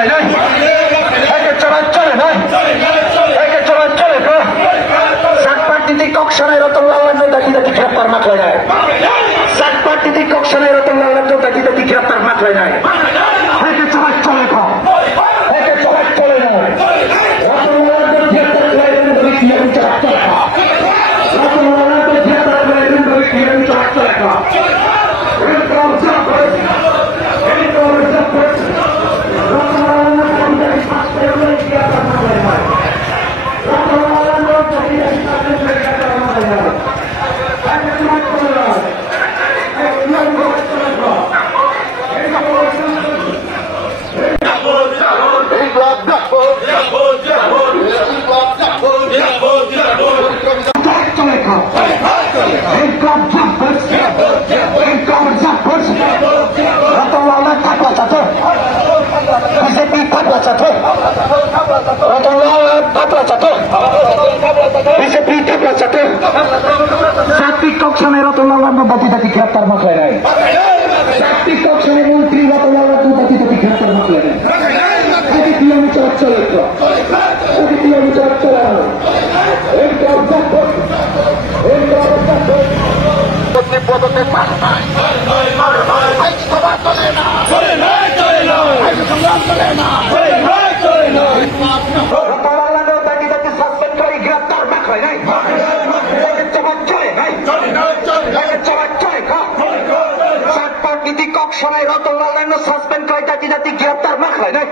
খায় নাই, একে চড়ার চলে নাই, একে চড়ার চলে তো সাতপাটিতে ককশানায় রতনলাল দাঁড়িয়ে দাঁড়িয়ে গ্রেপ্তার মাত্র যায়, সাতপাটিতে ককশানায় রতনলাল দাঁড়িয়ে দাঁড়িয়ে গ্রেপ্তার মাত্র যায়, একে চড়ার চলে খা, একে চড়ার চলে নয়, রতনলাল গ্রেপ্তার করে চড়ার চলে খা, রতনলাল গ্রেপ্তার করে চড়ার চলে খা। গ্রেপ্তার মাত্রায় নাই, চারটি ককশনে মন্ত্রী রতনলাল গ্রেপ্তার মাত্রায় নাই, এটি পিএম চলে এটি পিএম চলে ককশনায় রতনলাল সাসপেন্ড করে জাতি জাতি গ্রেপ্তার না খায় নাই।